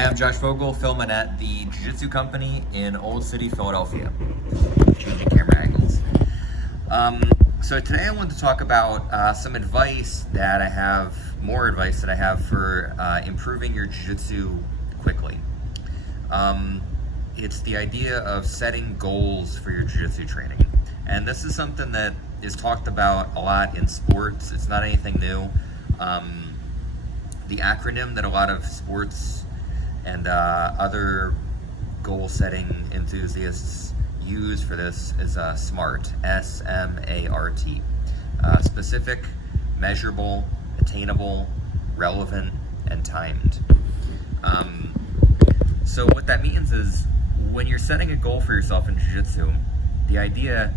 Hi, I'm Josh Vogel, filming at the Jiu Jitsu company in Old City, Philadelphia. Changing camera angles. So today I wanted to talk about some advice that I have, more advice that I have for improving your Jiu Jitsu quickly. It's the idea of setting goals for your Jiu Jitsu training. And this is something that is talked about a lot in sports. It's not anything new. The acronym that a lot of sports and other goal-setting enthusiasts use for this is SMART, S-M-A-R-T. Specific, measurable, attainable, relevant, and timed. So what that means is when you're setting a goal for yourself in Jiu-Jitsu, the idea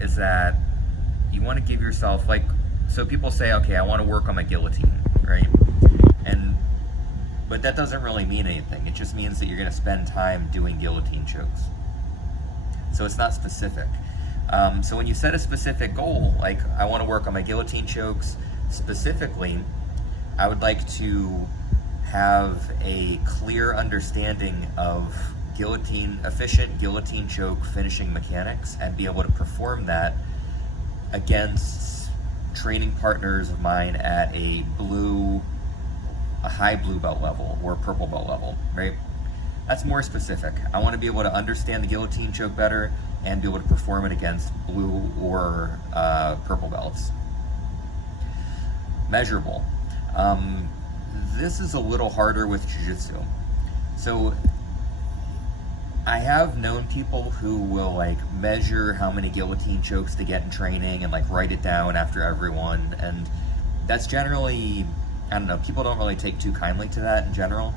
is that you want to give yourself, so people say, okay, I want to work on my guillotine, right? But that doesn't really mean anything. It just means that you're going to spend time doing guillotine chokes. So it's not specific. So when you set a specific goal, like I want to work on my guillotine chokes specifically, I would like to have a clear understanding of efficient guillotine choke finishing mechanics and be able to perform that against training partners of mine at a high blue belt level or purple belt level, right? That's more specific. I want to be able to understand the guillotine choke better and be able to perform it against blue or purple belts. Measurable. This is a little harder with Jiu-Jitsu. So I have known people who will measure how many guillotine chokes to get in training and write it down after every one, and that's generally, I don't know, people don't really take too kindly to that in general.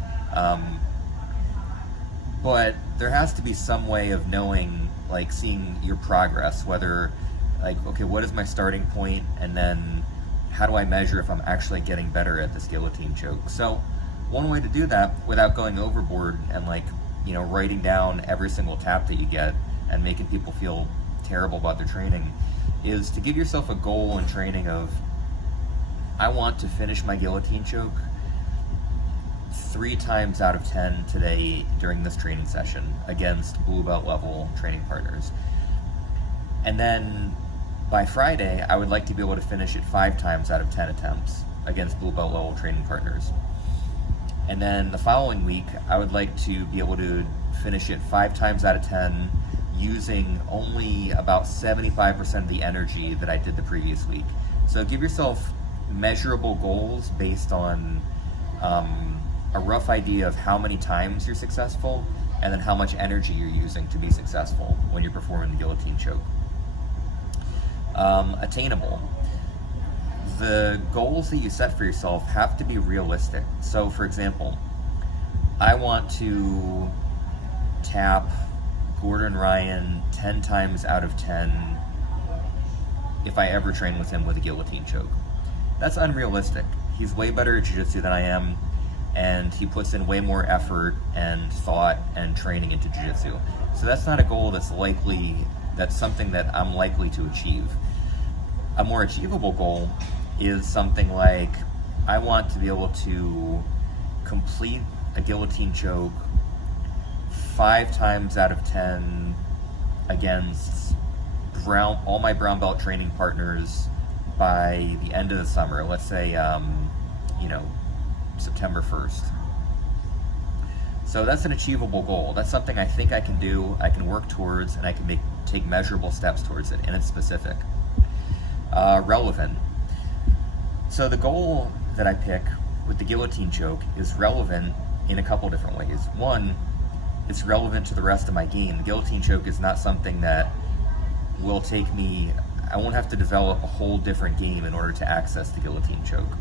But there has to be some way of knowing, seeing your progress, whether, okay, what is my starting point, and then how do I measure if I'm actually getting better at this guillotine choke? So one way to do that without going overboard and writing down every single tap that you get and making people feel terrible about their training is to give yourself a goal in training of, I want to finish my guillotine choke 3 times out of 10 today during this training session against blue belt level training partners. And then by Friday, I would like to be able to finish it 5 times out of 10 attempts against blue belt level training partners. And then the following week, I would like to be able to finish it 5 times out of 10 using only about 75% of the energy that I did the previous week. So give yourself measurable goals based on a rough idea of how many times you're successful and then how much energy you're using to be successful when you're performing the guillotine choke. Attainable. The goals that you set for yourself have to be realistic. So for example, I want to tap Gordon Ryan 10 times out of 10 if I ever train with him with a guillotine choke. That's unrealistic. He's way better at Jiu-Jitsu than I am, and he puts in way more effort and thought and training into Jiu-Jitsu. So that's not a goal that's something that I'm likely to achieve. A more achievable goal is something like, I want to be able to complete a guillotine choke 5 times out of 10 against all my brown belt training partners by the end of the summer, let's say, September 1st. So that's an achievable goal. That's something I think I can do, I can work towards, and I can take measurable steps towards it, and it's specific. Relevant. So the goal that I pick with the guillotine choke is relevant in a couple different ways. One, it's relevant to the rest of my game. The guillotine choke is not something that will take me, I won't have to develop a whole different game in order to access the guillotine choke.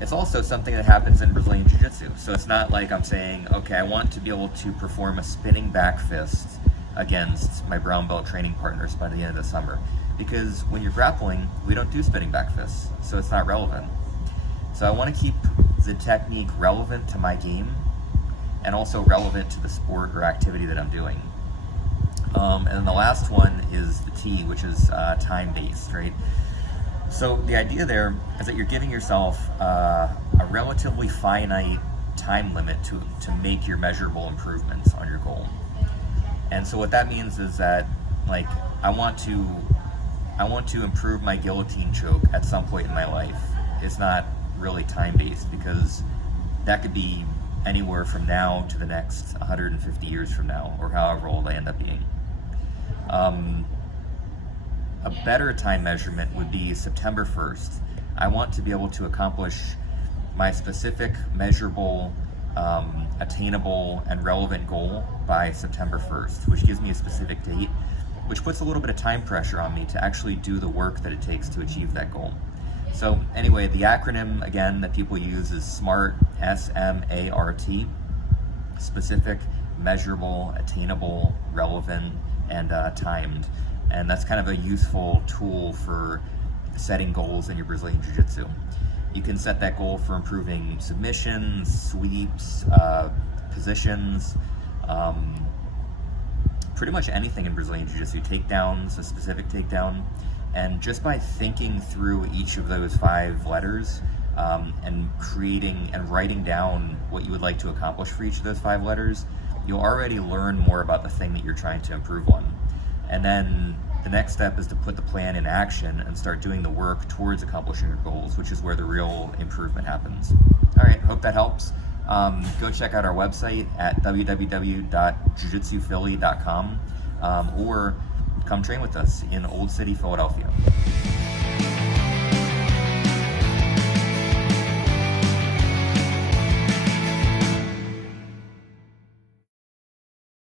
It's also something that happens in Brazilian Jiu-Jitsu. So it's not like I'm saying, okay, I want to be able to perform a spinning back fist against my brown belt training partners by the end of the summer. Because when you're grappling, we don't do spinning back fists, so it's not relevant. So I want to keep the technique relevant to my game and also relevant to the sport or activity that I'm doing. And then the last one is the T, which is time-based, right? So the idea there is that you're giving yourself a relatively finite time limit to make your measurable improvements on your goal. And so what that means is that, like, I want to improve my guillotine choke at some point in my life. It's not really time-based, because that could be anywhere from now to the next 150 years from now, or however old I end up being. A better time measurement would be September 1st. I want to be able to accomplish my specific, measurable, attainable, and relevant goal by September 1st, which gives me a specific date, which puts a little bit of time pressure on me to actually do the work that it takes to achieve that goal. So anyway, the acronym, again, that people use is SMART, S-M-A-R-T, specific, measurable, attainable, relevant, and timed. And that's kind of a useful tool for setting goals in your Brazilian Jiu-Jitsu. You can set that goal for improving submissions, sweeps, positions, pretty much anything in Brazilian Jiu-Jitsu, takedowns, a specific takedown. And just by thinking through each of those 5 letters and creating and writing down what you would like to accomplish for each of those 5 letters, you'll already learn more about the thing that you're trying to improve on. And then the next step is to put the plan in action and start doing the work towards accomplishing your goals, which is where the real improvement happens. All right, hope that helps. Go check out our website at www.jiujitsuphilly.com or come train with us in Old City, Philadelphia.